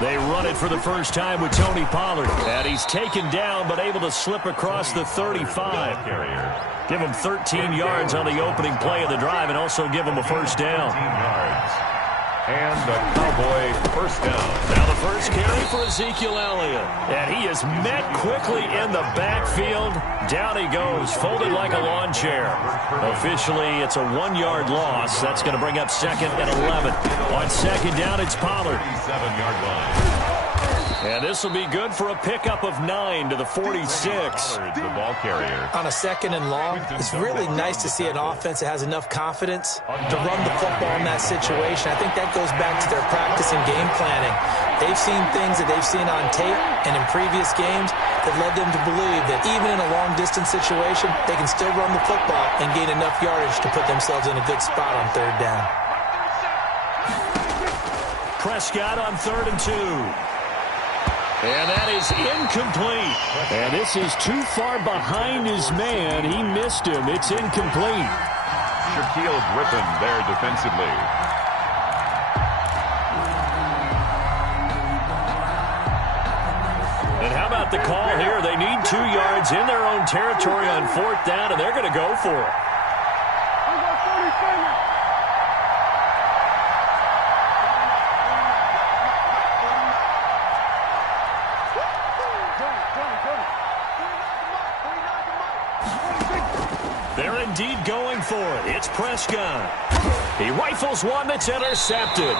They run it for the first time with Tony Pollard. And he's taken down but able to slip across the 35. Give him 13 yards on the opening play of the drive and also give him a first down. And the Cowboy first down. Now the first carry for Ezekiel Elliott. And he is met quickly in the backfield. Down he goes, folded like a lawn chair. Officially, it's a 1-yard loss. That's going to bring up 2nd and 11. On 2nd down, it's Pollard. 7-yard line. And this will be good for a pickup of 9 to the 46. The ball carrier. On a 2nd and long, it's really nice to see an offense that has enough confidence to run the football in that situation. I think that goes back to their practice and game planning. They've seen things that they've seen on tape and in previous games that led them to believe that even in a long-distance situation, they can still run the football and gain enough yardage to put themselves in a good spot on 3rd down. Prescott on 3rd and 2. And that is incomplete. And this is too far behind his man. He missed him. It's incomplete. Shaquille Griffin there defensively. And how about the call here? They need 2 yards in their own territory on 4th down, and they're going to go for it. They're indeed going for it. It's Prescott. He rifles one that's intercepted.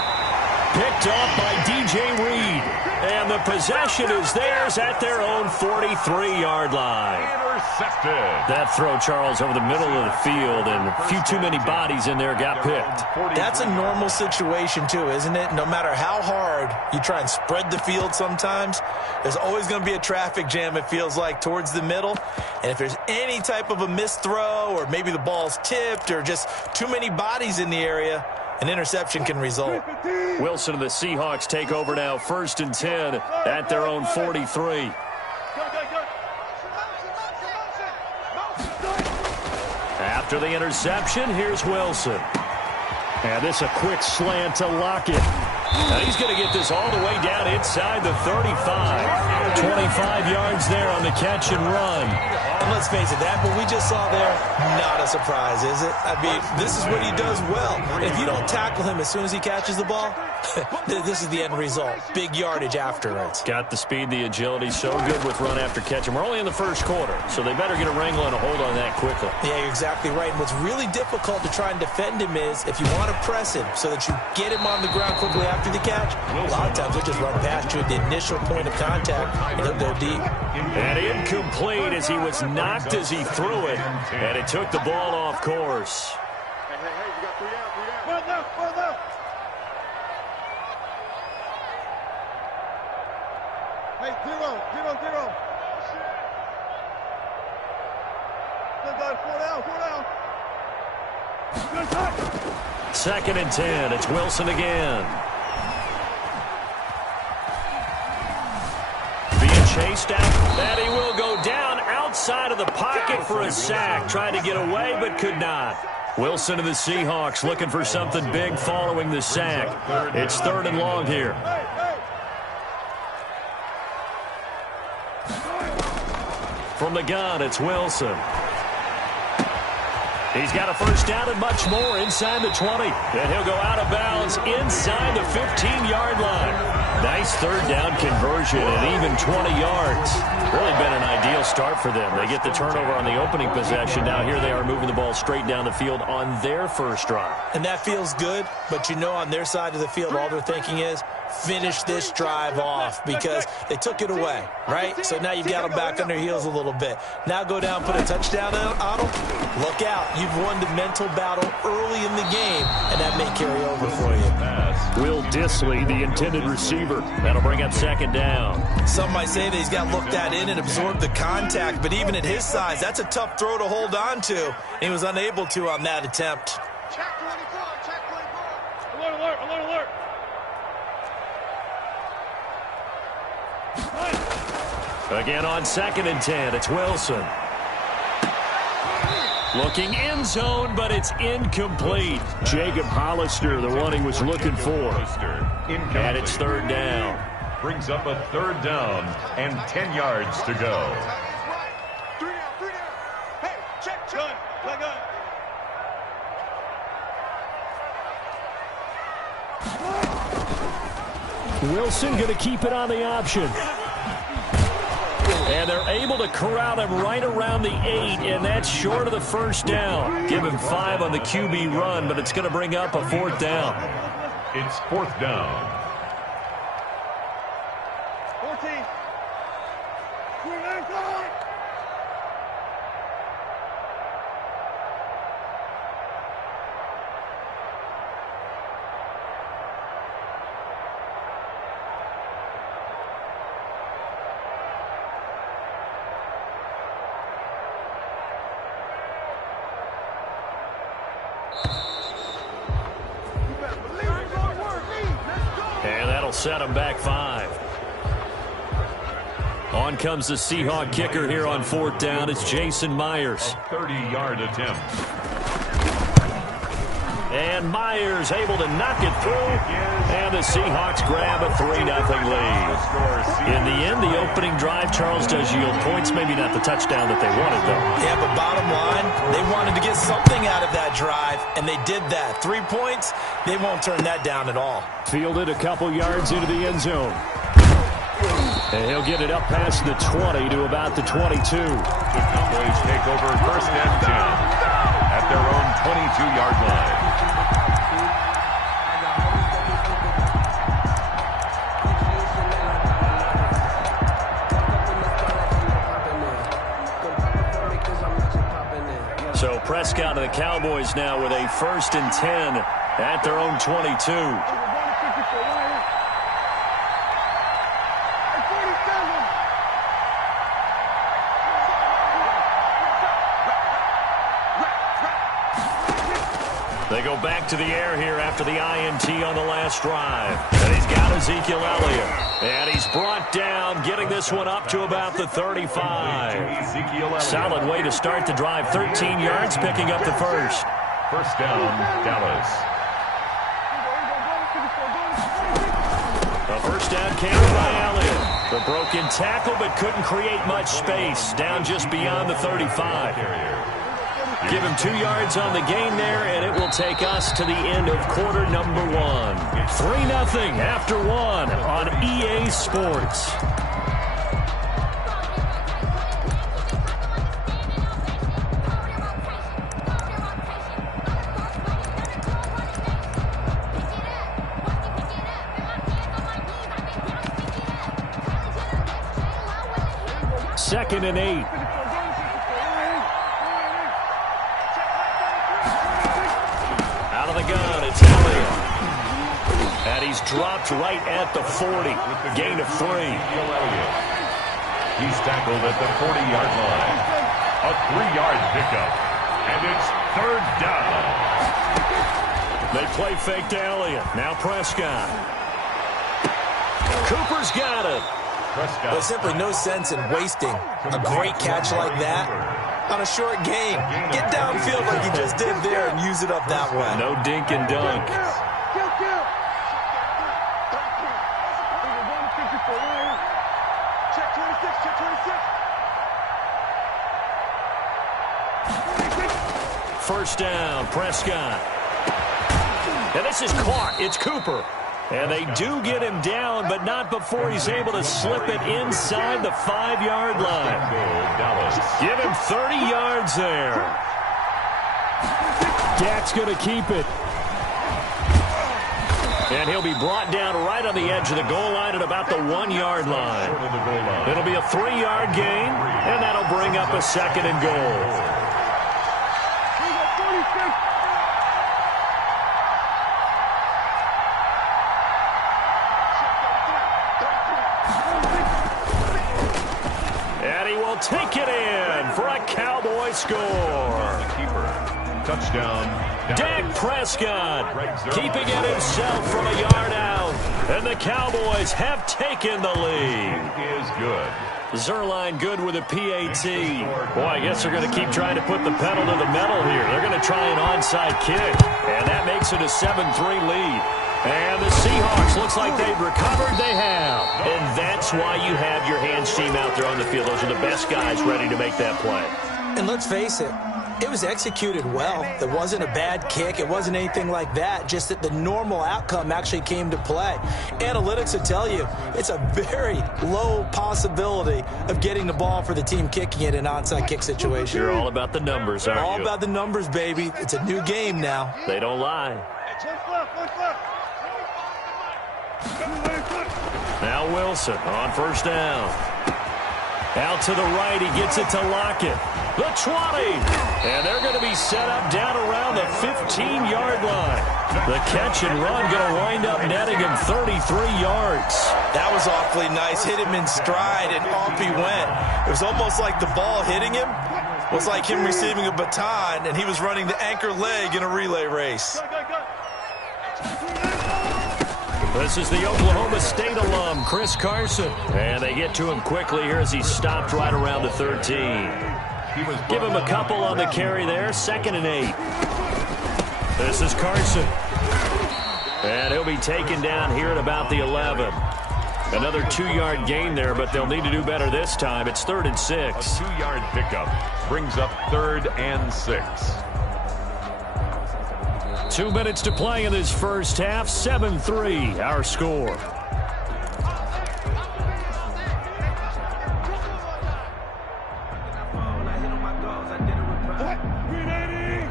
Picked off by DJ Reed. And the possession is theirs at their own 43-yard line. Intercepted. That throw, Charles, over the middle of the field, and a few too many bodies in there got picked. That's a normal situation, too, isn't it? No matter how hard you try and spread the field sometimes, there's always going to be a traffic jam, it feels like, towards the middle. And if there's any type of a missed throw or maybe the ball's tipped or just too many bodies in the area, an interception can result. Wilson and the Seahawks take over now, 1st and 10 at their own 43. After the interception, here's Wilson. And this a quick slant to Lockett. And he's going to get this all the way down inside the 35. 25 yards there on the catch and run. And let's face it, that what we just saw there, not a surprise, is it? I mean, this is what he does well. If you don't tackle him as soon as he catches the ball, this is the end result. Big yardage afterwards. Got the speed, the agility, so good with run after catch. And we're only in the first quarter, so they better get a wrangle and a hold on that quickly. Yeah, you're exactly right. And what's really difficult to try and defend him is if you want to press him so that you get him on the ground quickly after the catch, a lot of times they'll just run past you at the initial point of contact and he'll go deep. And incomplete as he was knocked as he threw it, and it took the ball off course. Hey, you got 3 down. One left. Hey, zero. Good down. 2nd and 10. It's Wilson again. Being chased out, and he will go down outside of the pocket for a sack. Tried to get away, but could not. Wilson and the Seahawks looking for something big following the sack. It's 3rd and long here. From the gun, it's Wilson. He's got a first down and much more inside the 20. And he'll go out of bounds inside the 15-yard line. Nice 3rd down conversion and even 20 yards. Really been an ideal start for them. They get the turnover on the opening possession. Now here they are moving the ball straight down the field on their first drive. And that feels good, but you know on their side of the field all they're thinking is finish this drive off because they took it away, right? So now you've got them back on their heels a little bit. Now go down, put a touchdown on them. Look out. You've won the mental battle early in the game, and that may carry over for you. Will Dissly, the intended receiver. That'll bring up 2nd down. Some might say that he's got looked at in and absorbed the contact, but even at his size, that's a tough throw to hold on to. He was unable to on that attempt. Check 24. Alert. Again on 2nd and 10, it's Wilson. Looking end zone, but it's incomplete. Jacob Hollister, the one he was looking for. And it's 3rd down. brings up a 3rd down and 10 yards to go. 3 down, 3 down. Hey, check. Gun. Wilson going to keep it on the option. And they're able to corral him right around the 8, and that's short of the 1st down. Give him 5 on the QB run, but it's going to bring up a 4th down. It's 4th down. 14. And that'll set him back 5. On comes the Seahawk kicker here on 4th down. It's Jason Myers. A 30-yard attempt. And Myers able to knock it through. And the Seahawks grab a 3-0 lead. In the end, the opening drive, Charles, does yield points. Maybe not the touchdown that they wanted, though. Yeah, but bottom line, they wanted to get something out of that drive, and they did that. 3 points, they won't turn that down at all. Fielded a couple yards into the end zone. And he'll get it up past the 20 to about the 22. The Cowboys take over 1st and 10 at their own 22-yard line. So Prescott and the Cowboys now with a 1st and 10 at their own 22. They go back to the air here after the INT on the last drive. And he's got Ezekiel Elliott. And he's brought down, getting this one up to about the 35. Solid way to start the drive. 13 yards, picking up the 1st. 1st down, Dallas. A 1st down carry by Elliott. The broken tackle, but couldn't create much space. Down just beyond the 35. Give him 2 yards on the gain there, and it will take us to the end of quarter number 1. 3-0 after 1 on EA Sports. Second and 8. Out of the gun, it's Elliott. And he's dropped right at the 40. Gain of 3. He's tackled at the 40-yard line. A 3-yard pickup. And it's 3rd down. They play fake to Elliott. Now Prescott. Cooper's got it. There's simply no sense in wasting a great catch like that on a short game. Get downfield like you just did there and use it up that way. No dink and dunk. Check 26, check 26. 1st down, Prescott. And this is caught. It's Cooper. And they do get him down, but not before he's able to slip it inside the 5-yard line. Give him 30 yards there. Dak's going to keep it. And he'll be brought down right on the edge of the goal line at about the 1-yard line. It'll be a 3-yard gain, and that'll bring up a 2nd and goal. Take it in for a Cowboy score. Touchdown. Dak Prescott keeping it himself from a yard out. And the Cowboys have taken the lead. Is good. Zuerlein good with a PAT. Boy, I guess they're going to keep trying to put the pedal to the metal here. They're going to try an onside kick. And that makes it a 7-3 lead. And the Seahawks, looks like they've recovered. They have. And that's why you have your hands team out there on the field. Those are the best guys ready to make that play. And let's face it, it was executed well. It wasn't a bad kick. It wasn't anything like that. Just that the normal outcome actually came to play. Analytics will tell you it's a very low possibility of getting the ball for the team kicking it in an onside kick situation. You're all about the numbers, aren't you? All about the numbers, baby. It's a new game now. They don't lie. Now Wilson on first down. Out to the right, he gets it to Lockett. The 20. And they're going to be set up down around the 15-yard line. The catch and run going to wind up netting him 33 yards. That was awfully nice. Hit him in stride, and off he went. It was almost like the ball hitting him was like him receiving a baton, and he was running the anchor leg in a relay race. This is the Oklahoma State alum, Chris Carson. And they get to him quickly here as he stopped right around the 13. Give him a couple on the carry there. 2nd and 8. This is Carson. And he'll be taken down here at about the 11. Another 2-yard gain there, but they'll need to do better this time. It's 3rd and 6. A 2-yard pickup brings up 3rd and 6. 2 minutes to play in this first half. 7-3, our score.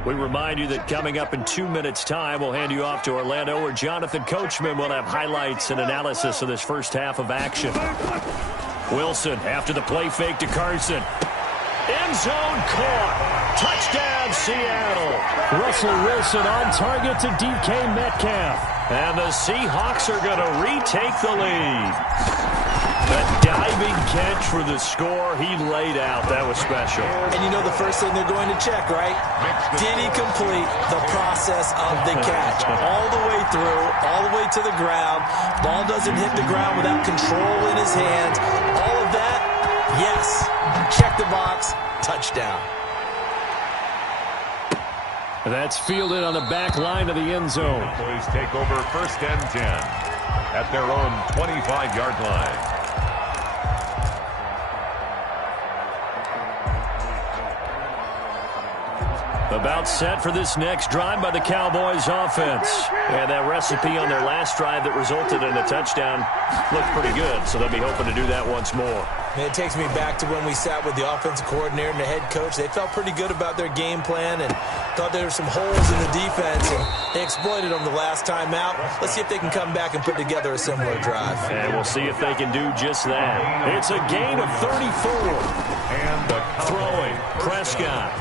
We remind you that coming up in 2 minutes' time, we'll hand you off to Orlando, where Jonathan Coachman will have highlights and analysis of this first half of action. Wilson after the play fake to Carson. End zone caught. Touchdown, Seattle. Russell Wilson on target to DK Metcalf. And the Seahawks are going to retake the lead. A diving catch for the score. He laid out. That was special. And you know the first thing they're going to check, right? Did he complete the process of the catch? All the way through, all the way to the ground. Ball doesn't hit the ground without control in his hands. All of that, yes. Check the box. Touchdown. That's fielded on the back line of the end zone. Boys take over 1st and 10 at their own 25-yard line. About set for this next drive by the Cowboys offense. And that recipe on their last drive that resulted in a touchdown looked pretty good, so they'll be hoping to do that once more. Man, it takes me back to when we sat with the offensive coordinator and the head coach. They felt pretty good about their game plan and thought there were some holes in the defense, and they exploited them the last time out. Let's see if they can come back and put together a similar drive. And we'll see if they can do just that. It's a gain of 34. And the throwing, Prescott.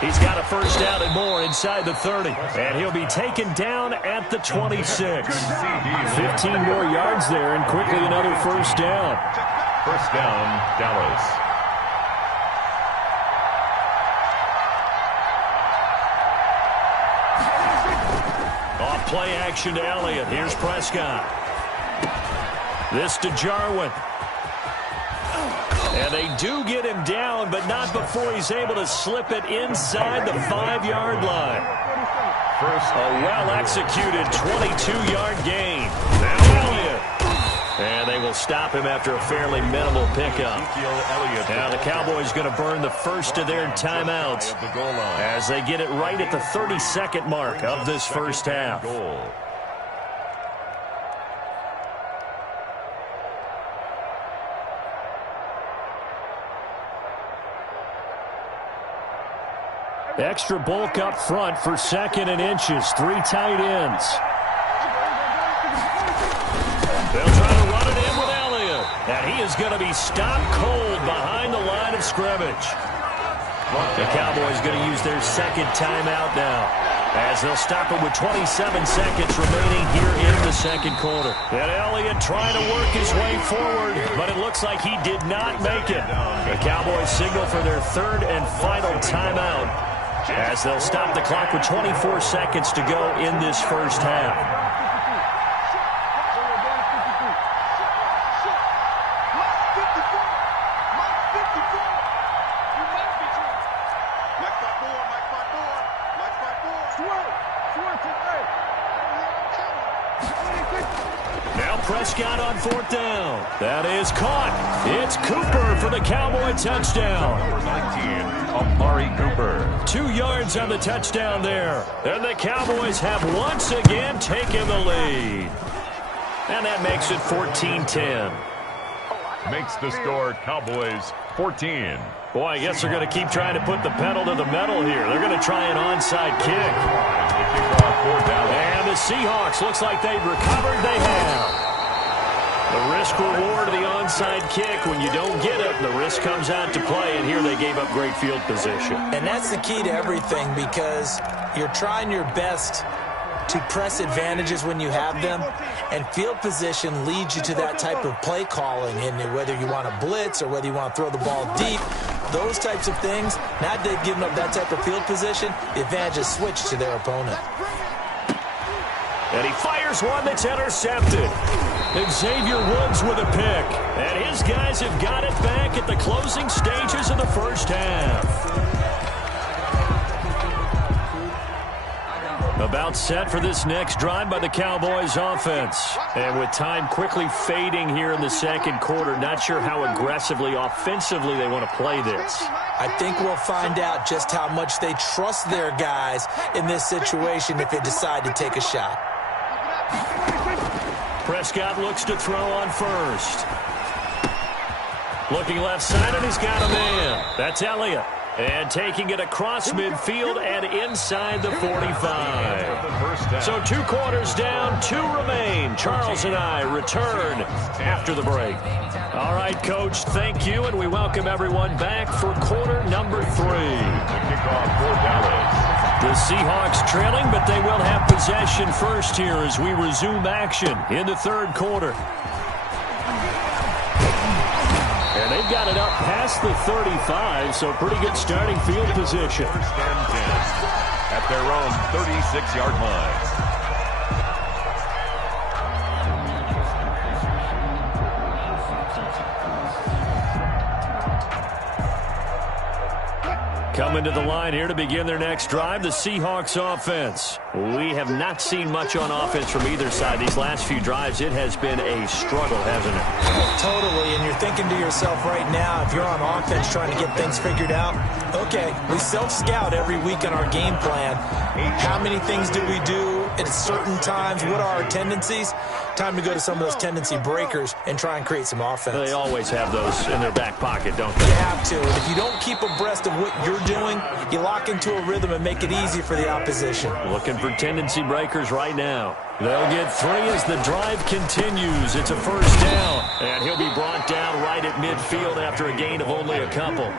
He's got a first down and more inside the 30. And he'll be taken down at the 26. 15 more yards there and quickly another first down. First down, Dallas. Off play action to Elliott. Here's Prescott. This to Jarwin. And they do get him down, but not before he's able to slip it inside the 5-yard line. A well-executed 22-yard gain. And they will stop him after a fairly minimal pickup. Now the Cowboys going to burn the first of their timeouts as they get it right at the 32nd mark of this first half. Extra bulk up front for 2nd and inches. 3 tight ends. They'll try to run it in with Elliott. And he is going to be stopped cold behind the line of scrimmage. The Cowboys going to use their 2nd timeout now, as they'll stop it with 27 seconds remaining here in the 2nd quarter. And Elliott trying to work his way forward, but it looks like he did not make it. The Cowboys signal for their 3rd and final timeout, as they'll stop the clock with 24 seconds to go in this first half. Now Prescott on 4th down. That is caught. It's Cooper for the Cowboy touchdown. Number 19, Amari Cooper. 2 yards on the touchdown there. And the Cowboys have once again taken the lead. And that makes it 14-10. Makes the score Cowboys 14. Boy, I guess they're going to keep trying to put the pedal to the metal here. They're going to try an onside kick. And the Seahawks, looks like they've recovered. They have. The risk-reward of the onside kick, when you don't get it, the risk comes out to play, and here they gave up great field position. And that's the key to everything, because you're trying your best to press advantages when you have them, and field position leads you to that type of play calling, and whether you want to blitz or whether you want to throw the ball deep, those types of things. Now they've given up that type of field position, the advantage is switched to their opponent. And he fires one that's intercepted. Xavier Woods with a pick. And his guys have got it back at the closing stages of the first half. About set for this next drive by the Cowboys offense. And with time quickly fading here in the second quarter, not sure how aggressively, offensively they want to play this. I think we'll find out just how much they trust their guys in this situation if they decide to take a shot. Prescott looks to throw on first. Looking left side, and he's got a man. That's Elliott. And taking it across midfield and inside the 45. So 2 quarters down, 2 remain. Charles and I return after the break. All right, Coach, thank you, and we welcome everyone back for quarter number 3. The kickoff for Dallas. The Seahawks trailing, but they will have possession first here as we resume action in the third quarter. And they've got it up past the 35, so pretty good starting field position. First and 10 at their own 36-yard line. Coming to the line here to begin their next drive, the Seahawks offense. We have not seen much on offense from either side. These last few drives, it has been a struggle, hasn't it? Totally, and you're thinking to yourself right now, if you're on offense trying to get things figured out, okay, we self-scout every week on our game plan. How many things do we do at certain times? What are our tendencies? Time to go to some of those tendency breakers and try and create some offense. They always have those in their back pocket, don't they? You have to, and if you don't keep abreast of what you're doing, you lock into a rhythm and make it easy for the opposition. Looking for tendency breakers right now. They'll get 3 as the drive continues. It's a first down, and he'll be brought down right at midfield after a gain of only a couple.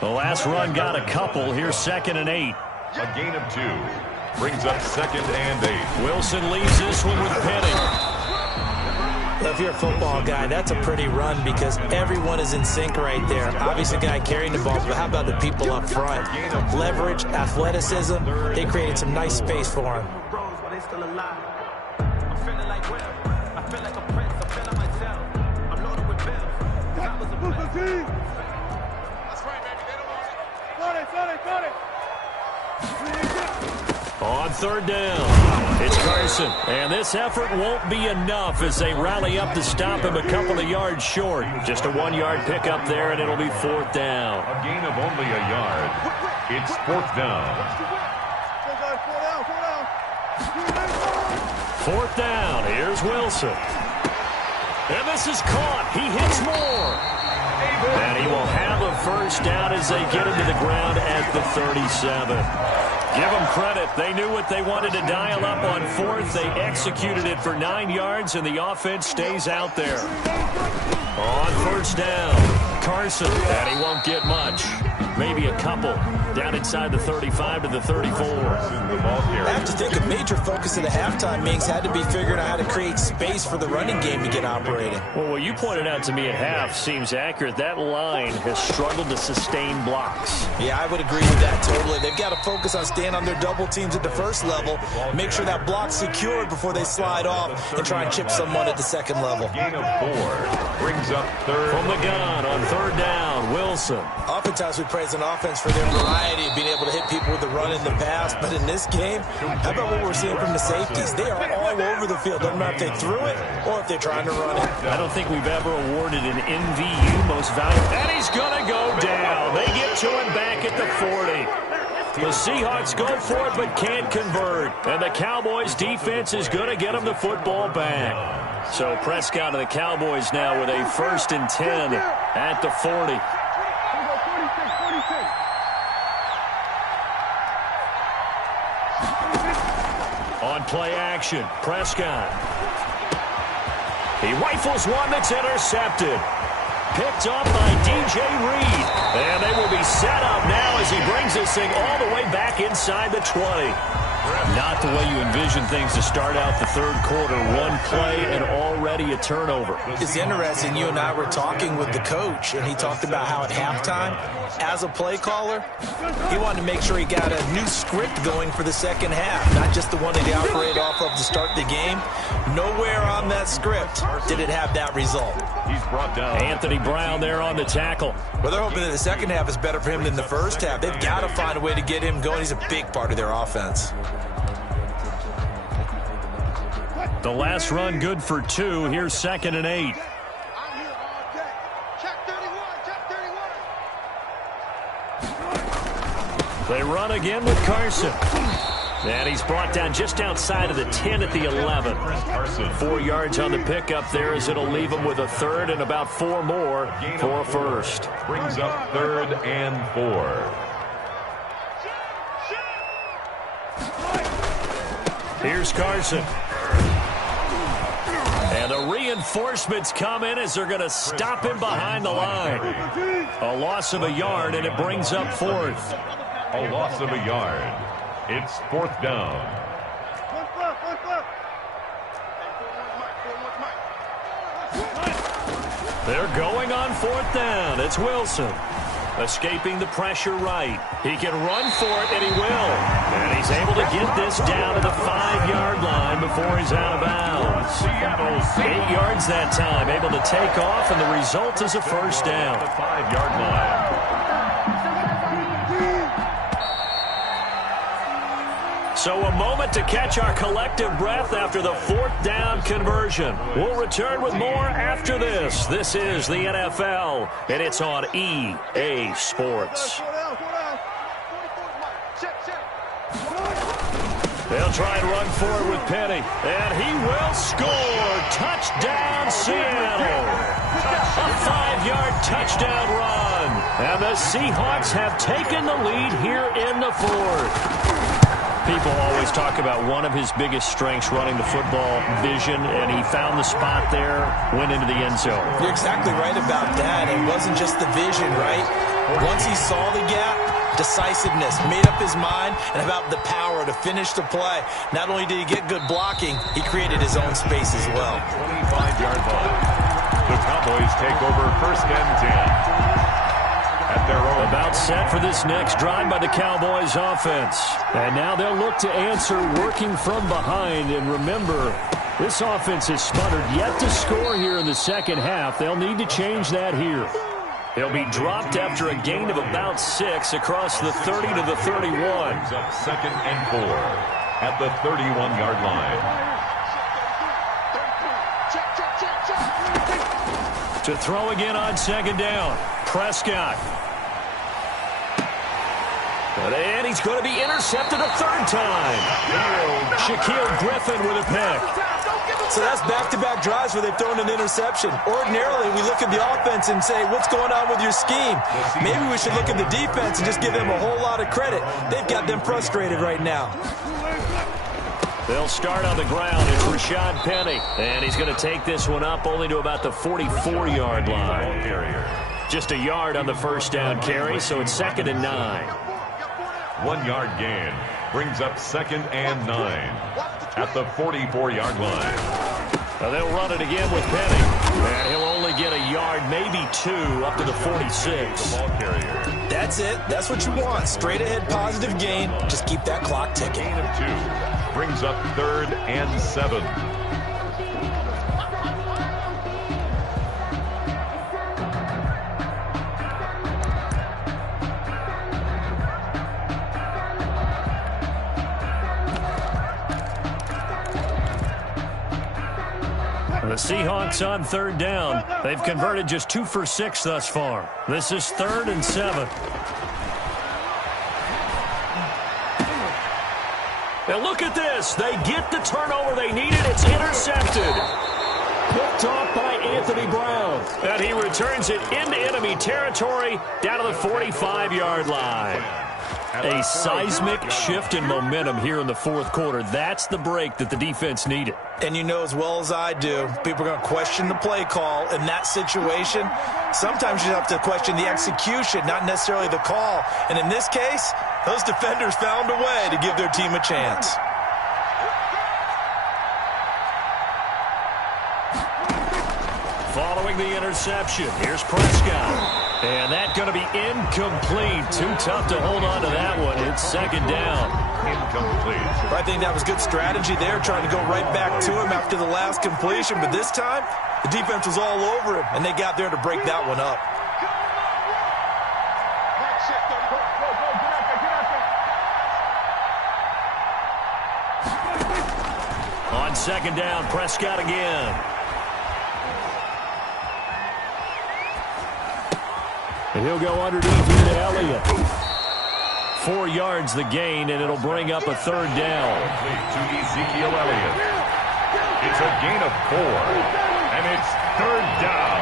The last run got a couple. Here's 2nd and 8. A gain of 2 brings up 2nd and 8. Wilson leaves this one with Penning. Well, if you're a football guy, that's a pretty run because everyone is in sync right there. Obviously, the guy carrying the ball, but how about the people up front? Leverage, athleticism, they created some nice space for him. On 3rd down, it's Carson. And this effort won't be enough as they rally up to stop him a couple of yards short. Just a 1-yard pickup there, and it'll be 4th down. A gain of only a yard. It's 4th down. 4th down, here's Wilson. And this is caught. He hits more. And he will have a first down as they get him to the ground at the 37. Give them credit. They knew what they wanted to dial up on 4th. They executed it for 9 yards, and the offense stays out there. On 1st down, Carson, and he won't get much. Maybe a couple. Down inside the 35 to the 34. I have to think a major focus of the halftime meetings had to be figuring out how to create space for the running game to get operating. Well, what you pointed out to me at half seems accurate. That line has struggled to sustain blocks. Yeah, I would agree with that totally. They've got to focus on staying on their double teams at the first level, make sure that block's secured before they slide off and try and chip someone at the second level. Gain of 4 brings up 3rd. From the gun on 3rd down, Wilson. Oftentimes we praise as an offense for their variety of being able to hit people with the run in the pass. But in this game, how about what we're seeing from the safeties? They are all over the field. Doesn't matter if they threw it or if they're trying to run it. I don't think we've ever awarded an MVU most valuable. And he's going to go down. They get to him back at the 40. The Seahawks go for it but can't convert. And the Cowboys defense is going to get them the football back. So Prescott and the Cowboys now with a 1st and 10 at the 40. On play action, Prescott. He rifles one that's intercepted. Picked up by DJ Reed. And they will be set up now as he brings this thing all the way back inside the 20. Not the way you envision things to start out the third quarter. One play and already a turnover. It's interesting. You and I were talking with the coach, and he talked about how at halftime, as a play caller, he wanted to make sure he got a new script going for the second half, not just the one that he operated off of to start the game. Nowhere on that script did it have that result. He's brought down. Anthony Brown there on the tackle. Well, they're hoping that the second half is better for him than the first half. They've got to find a way to get him going. He's a big part of their offense. The last run good for 2. Here's 2nd and 8. I'm here all day. Check 31, check 31. They run again with Carson. And he's brought down just outside of the 10 at the 11. 4 yards on the pickup there as it'll leave him with a 3rd and about 4 more for a 1st. Brings up 3rd and 4. Here's Carson. And the reinforcements come in as they're going to stop him behind the line. A loss of a yard, and it brings up 4th. A loss of a yard. It's 4th down. They're going on 4th down. It's Wilson. Escaping the pressure right. He can run for it, and he will. And he's able to get this down to the 5-yard line before he's out of bounds. 8 yards that time, able to take off, and the result is a 1st down. The 5-yard line. So a moment to catch our collective breath after the 4th down conversion. We'll return with more after this. This is the NFL, and it's on EA Sports. They'll try and run for it with Penny, and he will score. Touchdown, Seattle. A 5-yard touchdown run. And the Seahawks have taken the lead here in the 4th. People always talk about one of his biggest strengths running the football, vision, and he found the spot there, went into the end zone. You're exactly right about that. It wasn't just the vision, right? Once he saw the gap, decisiveness, made up his mind, and about the power to finish the play. Not only did he get good blocking, he created his own space as well. 25-yard line. The Cowboys take over 1st and 10. Their own. About set for this next drive by the Cowboys offense. And now they'll look to answer working from behind. And remember, this offense has sputtered yet to score here in the second half. They'll need to change that here. They'll be dropped after a gain of about 6 across the 30 to the 31. Brings up 2nd and 4 at the 31-yard line. To throw again on 2nd down. Prescott. And he's going to be intercepted a 3rd time. Shaquille Griffin with a pick. So that's back-to-back drives where they've thrown an interception. Ordinarily, we look at the offense and say, what's going on with your scheme? Maybe we should look at the defense and just give them a whole lot of credit. They've got them frustrated right now. They'll start on the ground. It's Rashad Penny. And he's going to take this one up only to about the 44-yard line. Just a yard on the 1st down carry, so it's 2nd and 9. 1-yard gain brings up 2nd and 9 at the 44-yard line. Now they'll run it again with Penny. And he'll only get a yard, maybe 2, up to the 46. The ball carrier. That's it. That's what you want. Straight ahead positive gain. Just keep that clock ticking. Gain of 2 brings up 3rd and 7. The Seahawks on third down. They've converted just 2 for 6 thus far. This is 3rd and 7. And look at this. They get the turnover they needed. It's intercepted. Picked off by Anthony Brown. And he returns it into enemy territory down to the 45-yard line. A seismic shift in momentum here in the fourth quarter. That's the break that the defense needed. And you know as well as I do, people are going to question the play call in that situation. Sometimes you have to question the execution, not necessarily the call. And in this case, those defenders found a way to give their team a chance. Following the interception, here's Prescott. And that's going to be incomplete. Too tough to hold on to that one. It's 2nd down. Incomplete. I think that was good strategy there, trying to go right back to him after the last completion. But this time, the defense was all over him, and they got there to break that one up. On 2nd down, Prescott again. And he'll go underneath here to Elliott. 4 yards the gain, and it'll bring up a 3rd down. To Ezekiel Elliott. It's a gain of 4, and it's 3rd down.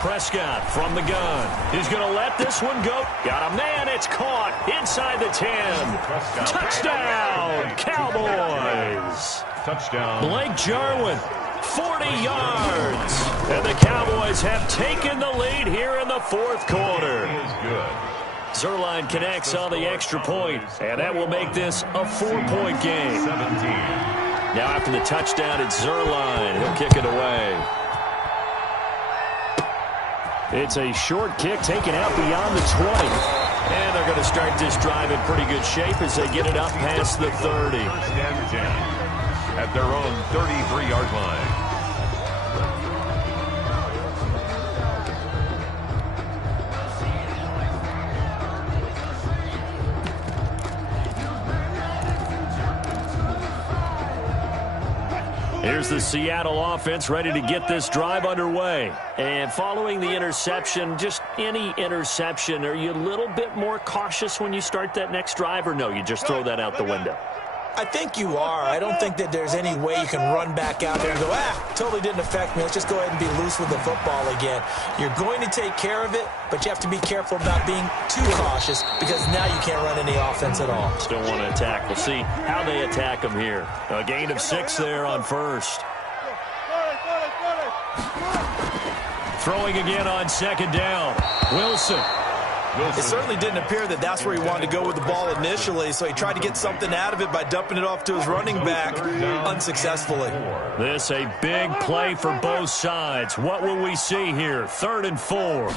Prescott from the gun. He's going to let this one go. Got a man. It's caught inside the 10. Touchdown, Cowboys. Touchdown. Blake Jarwin, 40 yards. And the Cowboys have taken the lead here in the fourth quarter. Is good. Zuerlein connects on the extra point, and that will make this a 4-point game. 17. Now after the touchdown, it's Zuerlein. He'll kick it away. It's a short kick taken out beyond the 20. And they're going to start this drive in pretty good shape as they get it up past the 30. 1st and 10 at their own 33-yard line. Here's the Seattle offense ready to get this drive underway. And following the interception, just any interception, are you a little bit more cautious when you start that next drive, or no, you just throw that out the window? I think you are. I don't think that there's any way you can run back out there and go, totally didn't affect me. Let's just go ahead and be loose with the football again. You're going to take care of it, but you have to be careful about being too cautious because now you can't run any offense at all. Still want to attack. We'll see how they attack them here. A gain of 6 there on 1st. Throwing again on 2nd down. Wilson. It certainly didn't appear that that's where he wanted to go with the ball initially, so he tried to get something out of it by dumping it off to his running back unsuccessfully. This a big play for both sides. What will we see here? 3rd and 4.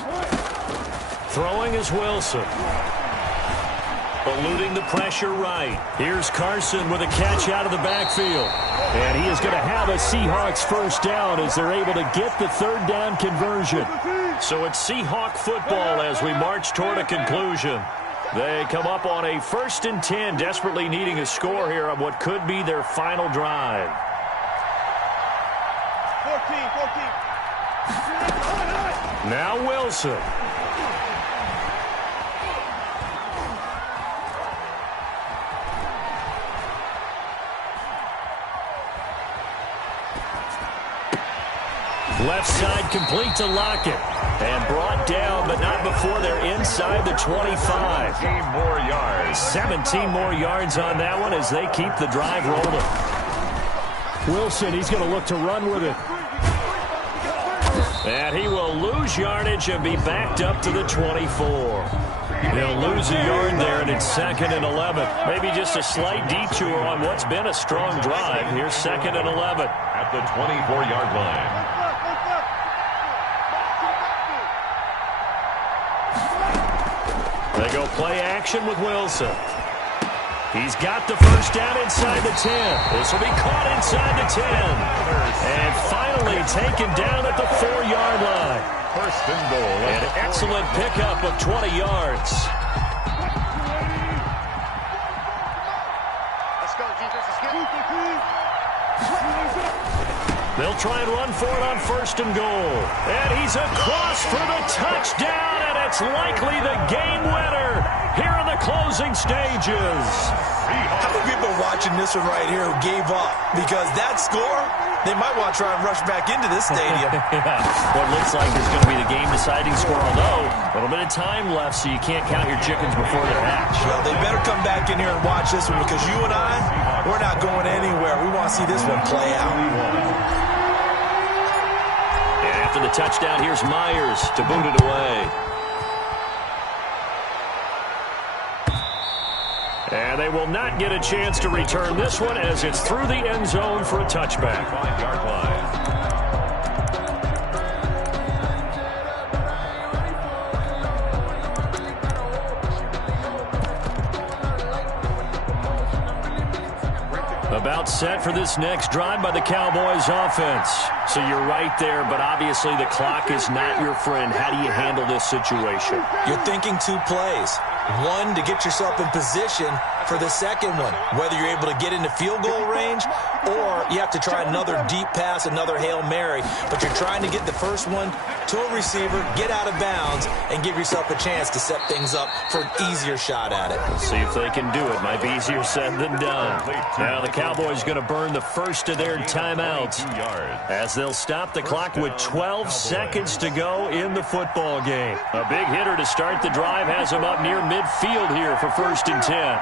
Throwing is Wilson. Eluding the pressure right. Here's Carson with a catch out of the backfield. And he is going to have a Seahawks 1st down as they're able to get the 3rd down conversion. So it's Seahawk football as we march toward a conclusion. They come up on a 1st and 10, desperately needing a score here on what could be their final drive. 14. Now Wilson. Left side complete to Lockett. And brought down, but not before they're inside the 25. 17 more yards. 17 more yards on that one as they keep the drive rolling. Wilson, he's going to look to run with it. And he will lose yardage and be backed up to the 24. He'll lose a yard there, and it's 2nd and 11. Maybe just a slight detour on what's been a strong drive. Here's 2nd and 11. At the 24-yard line. They go play action with Wilson. He's got the 1st down inside the 10. This will be caught inside the 10. And finally taken down at the 4-yard line. first and goal. An excellent pickup of 20 yards. Let's go, defense. Let's go. They'll try and run for it on first and goal. And he's across for the touchdown, and it's likely the game winner here in the closing stages. How many people are watching this one right here who gave up? Because that score, they might want to try and rush back into this stadium. Yeah. What looks like is going to be the game-deciding score, although a little bit of time left, so you can't count your chickens before they're hatched. Well, they better come back in here and watch this one, because you and I, we're not going anywhere. We want to see this one play out. And after the touchdown, here's Myers to boot it away. And they will not get a chance to return this one as it's through the end zone for a touchback. 5-yard line. About set for this next drive by the Cowboys offense. So you're right there, but obviously the clock is not your friend. How do you handle this situation? You're thinking two plays. One, to get yourself in position for the second one, whether you're able to get into field goal range or you have to try another deep pass, another Hail Mary, but you're trying to get the first one to a receiver, get out of bounds, and give yourself a chance to set things up for an easier shot at it. We'll see if they can do it. Might be easier said than done. Now the Cowboys going to burn the first of their timeouts as they'll stop the clock with 12 seconds to go in the football game. A big hitter to start the drive has him up near midfield here for 1st and 10.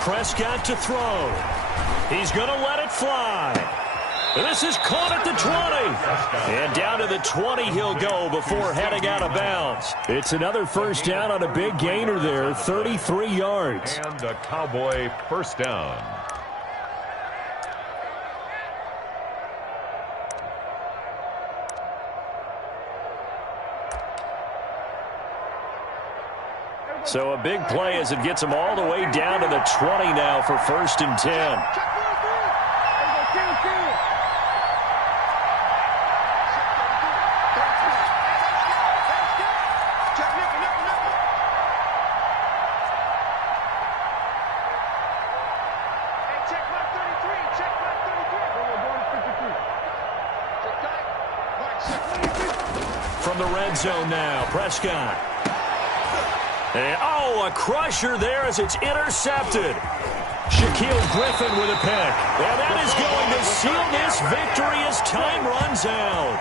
Prescott to throw. He's going to let it fly. This is caught at the 20. And down to the 20 he'll go before heading out of bounds. It's another first down on a big gainer there, 33 yards. And a Cowboy first down. So a big play as it gets them all the way down to the 20 now for 1st and 10. From the red zone now, Prescott. And, a crusher there as it's intercepted. Shaquille Griffin with a pick. And that is going to seal this victory as time runs out.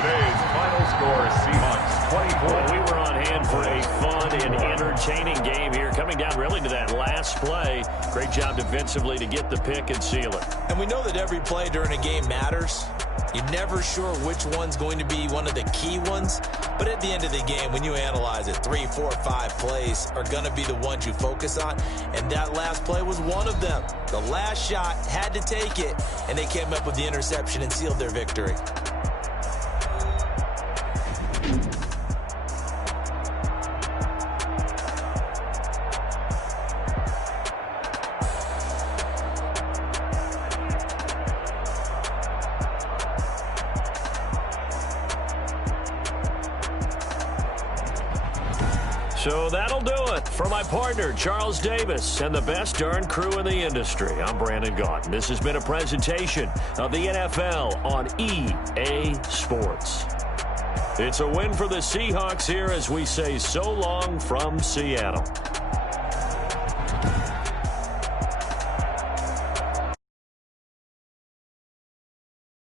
Today's final score, Seahawks 24. Well, we were on hand for a fun and entertaining game here. Coming down really to that last play. Great job defensively to get the pick and seal it. And we know that every play during a game matters. You're never sure which one's going to be one of the key ones. But at the end of the game, when you analyze it, 3, 4, 5 plays are going to be the ones you focus on. And that last play was one of them. The last shot had to take it, and they came up with the interception and sealed their victory. So that'll do it for my partner, Charles Davis, and the best darn crew in the industry. I'm Brandon Gaudin. This has been a presentation of the NFL on EA Sports. It's a win for the Seahawks here as we say so long from Seattle.